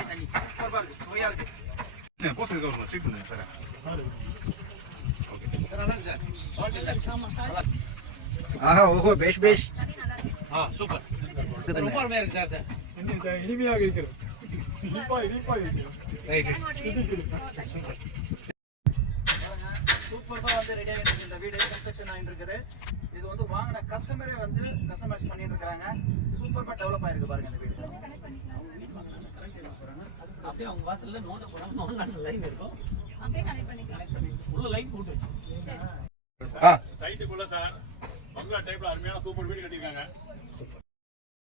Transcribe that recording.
தண்ணி தண்ணி சூப்பரா இருக்கு, சுவையா இருக்கு. போஸ்ட் இருக்க ஒரு ஸ்ட்ரீட் பண்ணுங்க சார். ஓகே சார் நல்லா இருக்கு சார். சால்ட் இல்ல. ஆமா சார். ஆஹா ஓஹோ பேஷ் பேஷ். சூப்பர். ரொம்ப அருமையா இருக்கு சார். இனிமையாக இருக்கிறது. இனிப்பா இருக்கிறது. ரைட். சூப்பரா வந்து ரெடி ஆகிட்டு இருக்கு. இந்த வீடு கன்ஸ்ட்ரக்ஷன் ஆகிட்டு இருக்குது. இது வந்து வாங்கின கஸ்டமரே வந்து கஸ்டமைஸ் பண்ணிட்டு இருக்காங்க. சூப்பரா டெவலப் ஆயிருக்கு பாருங்க இந்த வீடு. அப்படியே அவங்க வாசல்ல நோண்ட போறாங்க, நோண்டான லைன் இருக்கும். அப்படியே கனெக்ட் பண்ணிக்கலாம். உள்ள லைன் போட்டு சரி. சைட்டுக்குள்ள சார் பங்களா டைப்ல அருமையான சூப்பர் வீடு கட்டிருக்காங்க.